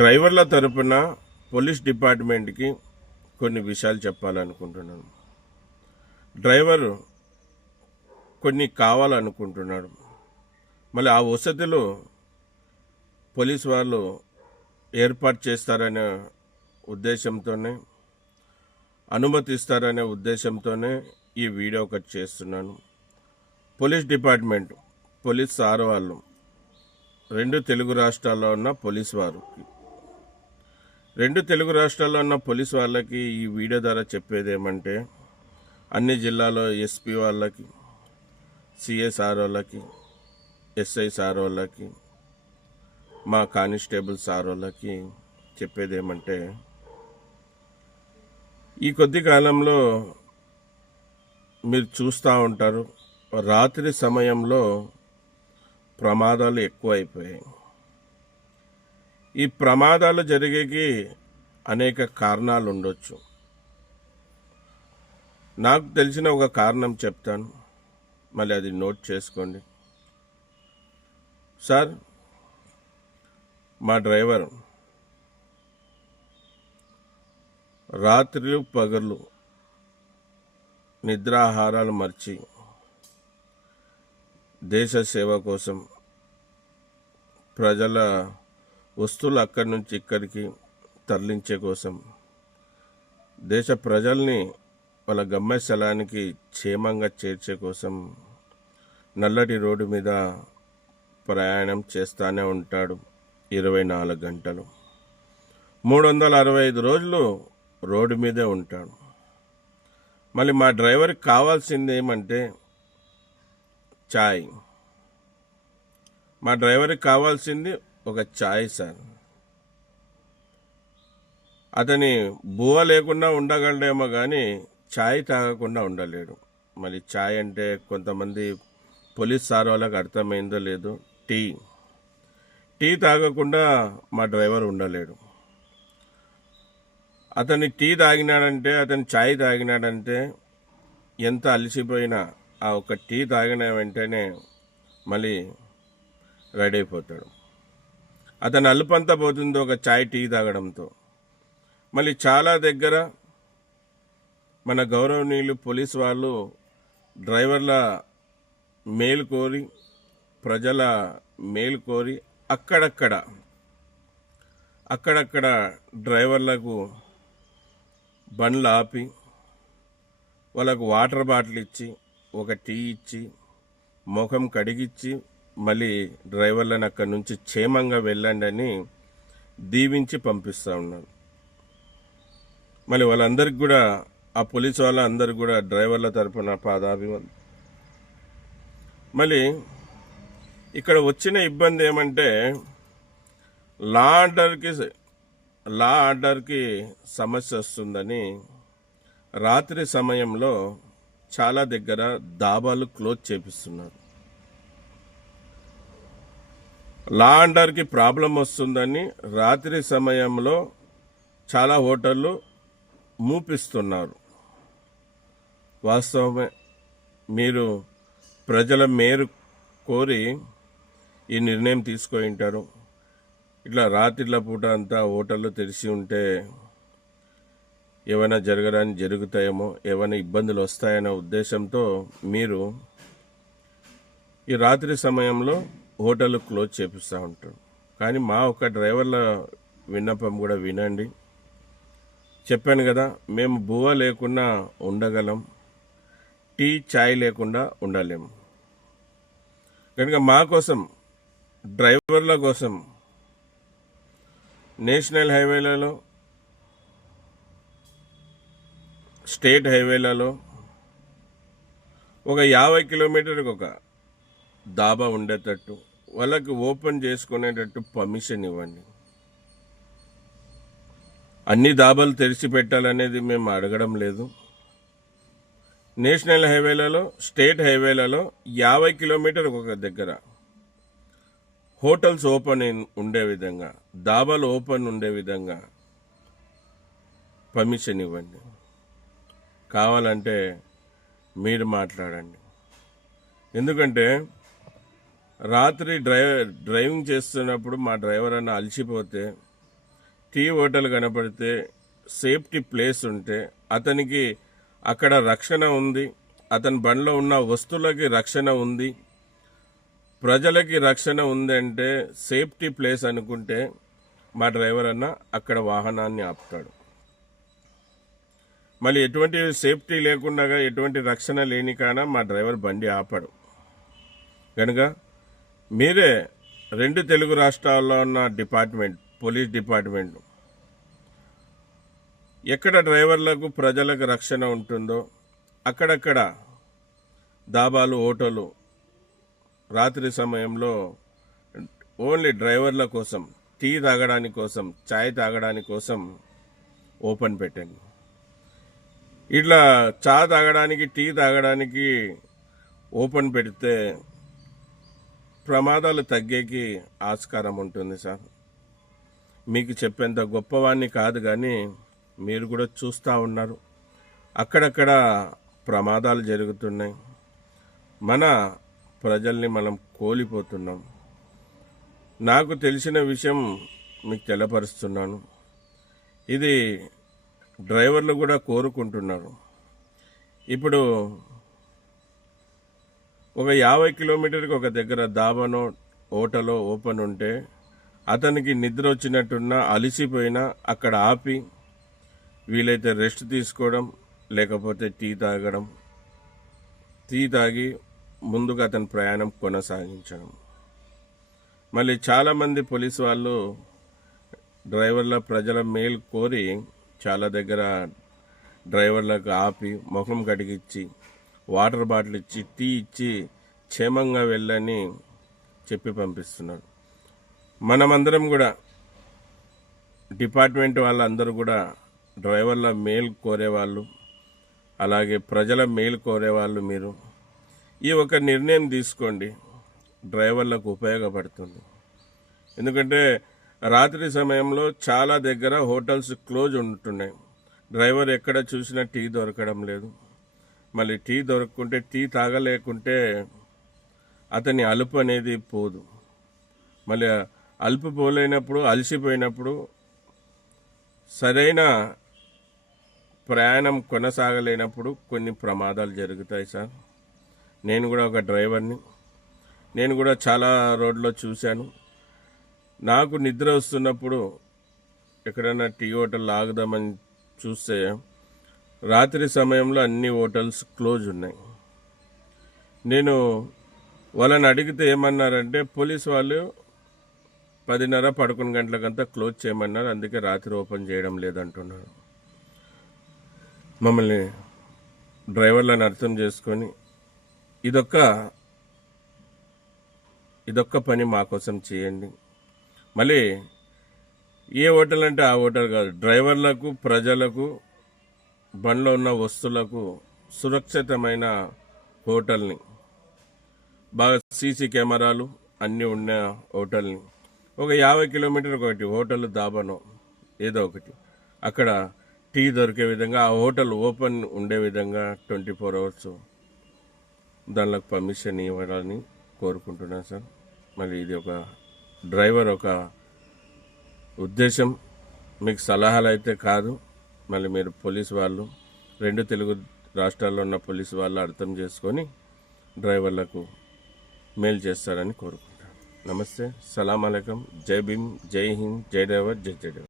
డ్రైవర్ల తరపున పోలీస్ డిపార్ట్మెంట్కి కొన్ని విషయాలు చెప్పాలనుకుంటున్నాను. డ్రైవరు కొన్ని కావాలనుకుంటున్నాడు. మళ్ళీ ఆ వసతిలో పోలీసు వాళ్ళు ఏర్పాటు చేస్తారనే ఉద్దేశంతోనే, అనుమతిస్తారనే ఉద్దేశంతోనే ఈ వీడియో ఒకటి చేస్తున్నాను. పోలీస్ డిపార్ట్మెంట్, పోలీస్ సార్ వాళ్ళు, 2 తెలుగు రాష్ట్రాల్లో ఉన్న పోలీసు వారికి, 2 తెలుగు రాష్ట్రాల్లో ఉన్న పోలీసు వాళ్ళకి ఈ వీడియో ద్వారా చెప్పేది ఏమంటే, అన్ని జిల్లాలో ఎస్పీ వాళ్ళకి, సిఏ సార్ వాళ్ళకి, ఎస్ఐ సార్ వాళ్ళకి, మా కానిస్టేబుల్ సార్ వాళ్ళకి చెప్పేది ఏమంటే, ఈ కొద్ది కాలంలో మీరు చూస్తూ ఉంటారు, రాత్రి సమయంలో ప్రమాదాలు ఎక్కువైపోయాయి. ఈ ప్రమాదాలు జరిగేకి అనేక కారణాలు ఉండొచ్చు. నాకు తెలిసిన ఒక కారణం చెప్తాను, మళ్ళీ అది నోట్ చేసుకోండి. సార్, మా డ్రైవర్ రాత్రులు పగళ్ళు నిద్రాహారాలు మర్చి దేశ సేవ కోసం, ప్రజల వస్తువులు అక్కడి నుంచి ఇక్కడికి తరలించే కోసం, దేశ ప్రజల్ని వాళ్ళ గమ్యస్థలానికి క్షేమంగా చేర్చే కోసం నల్లటి రోడ్డు మీద ప్రయాణం చేస్తూనే ఉంటాడు. 24 గంటలు, 365 రోజులు రోడ్డు మీదే ఉంటాడు. మళ్ళీ మా డ్రైవర్కి కావాల్సింది ఏమంటే ఛాయ్. మా డ్రైవర్కి కావాల్సింది ఒక ఛాయ్ సార్. అతని బువ్వ లేకుండా ఉండగలడేమో కానీ ఛాయ్ తాగకుండా ఉండలేడు. మరి ఛాయ్ అంటే కొంతమంది పోలీస్ సార్ వాళ్ళకి అర్థమైందో లేదో, టీ తాగకుండా మా డ్రైవర్ ఉండలేడు. అతని టీ తాగినాడంటే, అతని ఛాయ్ తాగినాడంటే ఎంత అలసిపోయినా ఆ ఒక టీ తాగిన వెంటనే మళ్ళీ రెడీ అయిపోతాడు. అతని అల్పంతా పోతుంది ఒక ఛాయ్ టీ తాగడంతో. మళ్ళీ చాలా దగ్గర మన గౌరవనీయులు పోలీసు వాళ్ళు డ్రైవర్ల మేలు కోరి, ప్రజల మేలు కోరి అక్కడక్కడ డ్రైవర్లకు బండ్లు ఆపి వాళ్ళకు వాటర్ బాటిల్ ఇచ్చి, ఒక టీ ఇచ్చి, ముఖం కడిగిచ్చి మళ్ళీ డ్రైవర్లను అక్కడి నుంచి క్షేమంగా వెళ్ళండి అని దీవించి పంపిస్తూ ఉన్నాను. మళ్ళీ వాళ్ళందరికీ కూడా, ఆ పోలీసు వాళ్ళందరికీ కూడా డ్రైవర్ల తరఫున పాదాభివందనం. మళ్ళీ ఇక్కడ వచ్చిన ఇబ్బంది ఏమంటే, లా ఆర్డర్కి సమస్య వస్తుందని రాత్రి సమయంలో చాలా దగ్గర దాబాలు క్లోజ్ చేపిస్తున్నారు. లా ఆర్డర్కి ప్రాబ్లం వస్తుందని రాత్రి సమయంలో చాలా హోటళ్ళు మూపిస్తున్నారు. వాస్తవమే. మీరు ప్రజల మేలు కోరి ఈ నిర్ణయం తీసుకొని ఉంటారు. ఇట్లా రాత్రిళ్ళ పూట అంతా హోటళ్ళు తెరిచి ఉంటే ఏమైనా జరుగుతాయేమో, ఏమైనా ఇబ్బందులు వస్తాయనే ఉద్దేశంతో మీరు ఈ రాత్రి సమయంలో హోటళ్ళు క్లోజ్ చేపిస్తూ ఉంటారు. కానీ మా ఒక డ్రైవర్ల విన్నపం కూడా వినండి. చెప్పాను కదా, మేము బువ్వ లేకుండా ఉండగలం, టీ ఛాయ్ లేకుండా ఉండలేము. కనుక మా కోసం, డ్రైవర్ల కోసం నేషనల్ హైవేలలో, స్టేట్ హైవేలలో ఒక 50 కిలోమీటర్కి ఒక దాబా ఉండేటట్టు, వాళ్ళకి ఓపెన్ చేసుకునేటట్టు పర్మిషన్ ఇవ్వండి. అన్ని దాబాలు తెరిచి పెట్టాలనేది మేము అడగడం లేదు. నేషనల్ హైవేలలో, స్టేట్ హైవేలలో 50 కిలోమీటర్కి ఒక దగ్గర హోటల్స్ ఓపెన్ ఉండే విధంగా, దాబాలు ఓపెన్ ఉండే విధంగా పర్మిషన్ ఇవ్వండి. కావాలంటే మీరు మాట్లాడండి. ఎందుకంటే రాత్రి డ్రైవింగ్ చేస్తున్నప్పుడు మా డ్రైవర్ అన్న అలసిపోతే టీ హోటల్ కనపడితే సేఫ్టీ ప్లేస్ ఉంటే అతనికి అక్కడ రక్షణ ఉంది, అతని బండిలో ఉన్న వస్తువులకి రక్షణ ఉంది, ప్రజలకి రక్షణ ఉంది అంటే సేఫ్టీ ప్లేస్ అనుకుంటే మా డ్రైవర్ అన్న అక్కడ వాహనాన్ని ఆపుతాడు. మళ్ళీ ఎటువంటి సేఫ్టీ లేకుండా ఎటువంటి రక్షణ లేని కాన మా డ్రైవర్ బండి ఆపడు. కనుక మీరే 2 తెలుగు రాష్ట్రాల్లో ఉన్న డిపార్ట్మెంట్, పోలీస్ డిపార్ట్మెంట్ ఎక్కడ డ్రైవర్లకు ప్రజలకు రక్షణ ఉంటుందో అక్కడక్కడ దాబాలు, హోటలు రాత్రి సమయంలో ఓన్లీ డ్రైవర్ల కోసం, టీ తాగడానికి కోసం, చాయ్ తాగడానికి కోసం ఓపెన్ పెట్టండి. ఇట్లా చా తాగడానికి, టీ తాగడానికి ఓపెన్ పెడితే ప్రమాదాలు తగ్గేకి ఆస్కారం ఉంటుంది సార్. మీకు చెప్పేంత గొప్పవాణ్ణి కాదు, కానీ మీరు కూడా చూస్తూ ఉన్నారు అక్కడక్కడ ప్రమాదాలు జరుగుతున్నాయి. మన ప్రజల్ని మనం కోల్పోతున్నాం. నాకు తెలిసిన విషయం మీకు తెలపరుస్తున్నాను. ఇది డ్రైవర్లు కూడా కోరుకుంటున్నారు. ఇప్పుడు ఒక 50 కిలోమీటర్కి ఒక దగ్గర దాబానో హోటలో ఓపెన్ ఉంటే అతనికి నిద్ర వచ్చినట్టున్నా, అలిసిపోయినా అక్కడ ఆపి వీలైతే రెస్ట్ తీసుకోవడం, లేకపోతే టీ తాగడం, టీ తాగి ముందుగా అతని ప్రయాణం కొనసాగించడం. మళ్ళీ చాలామంది పోలీసు వాళ్ళు డ్రైవర్ల ప్రజల మేలు కోరి చాలా దగ్గర డ్రైవర్లకు ఆపి ముఖం కడిగిచ్చి, వాటర్ బాటిల్ ఇచ్చి, టీ ఇచ్చి క్షేమంగా వెళ్ళని చెప్పి పంపిస్తున్నారు. మనమందరం కూడా డిపార్ట్మెంట్ వాళ్ళందరూ కూడా డ్రైవర్ల మేలు కోరేవాళ్ళు, అలాగే ప్రజల మేలు కోరేవాళ్ళు. మీరు ఈ ఒక నిర్ణయం తీసుకోండి, డ్రైవర్లకు ఉపయోగపడుతుంది. ఎందుకంటే రాత్రి సమయంలో చాలా దగ్గర హోటల్స్ క్లోజ్ ఉంటున్నాయి. డ్రైవర్ ఎక్కడ చూసినా టీ దొరకడం లేదు. మళ్ళీ టీ దొరకకుంటే, టీ తాగలేకుంటే అతని అలుపు అనేది పోదు. మళ్ళీ అలుపు పోలేనప్పుడు, అలసిపోయినప్పుడు సరైన ప్రయాణం కొనసాగలేనప్పుడు కొన్ని ప్రమాదాలు జరుగుతాయి సార్. నేను కూడా ఒక డ్రైవర్ని, నేను కూడా చాలా రోడ్లో చూశాను. నాకు నిద్ర వస్తున్నప్పుడు ఎక్కడైనా టీ హోటల్ ఆగుదామని చూస్తే రాత్రి సమయంలో అన్ని హోటల్స్ క్లోజ్ ఉన్నాయి. నేను వాళ్ళని అడిగితే ఏమన్నారంటే పోలీసు వాళ్ళు 10:30, 11 గంటలకంతా క్లోజ్ చేయమన్నారు, అందుకే రాత్రి ఓపెన్ చేయడం లేదంటున్నారు. మమ్మల్ని డ్రైవర్లను అర్థం చేసుకొని ఇదొక్క పని మా కోసం చేయండి. మళ్ళీ ఏ హోటల్ అంటే ఆ హోటల్ కాదు, డ్రైవర్లకు, ప్రజలకు, బండ్లో ఉన్న వస్తువులకు సురక్షితమైన హోటల్ని, బాగా సీసీ కెమెరాలు అన్నీ ఉన్న హోటల్ని, ఒక 50 కిలోమీటర్ ఒకటి హోటల్, దాబానో ఏదో ఒకటి అక్కడ టీ దొరికే విధంగా, ఆ హోటల్ ఓపెన్ ఉండే విధంగా 24 అవర్స్ దానిలో పర్మిషన్ ఇవ్వాలని కోరుకుంటున్నాను సార్. మళ్ళీ ఇది ఒక డ్రైవర్ ఒక ఉద్దేశం, మీకు సలహాలు అయితే కాదు. మళ్ళీ మీరు పోలీసు వాళ్ళు, 2 తెలుగు రాష్ట్రాల్లో ఉన్న పోలీసు వాళ్ళు అర్థం చేసుకొని డ్రైవర్లకు మేలు చేస్తారని కోరుకుంటాను. నమస్తే, సలాం అలైకుం, జై భీమ్, జై హింద్, జై డ్రైవర్, జై డ్రైవర్.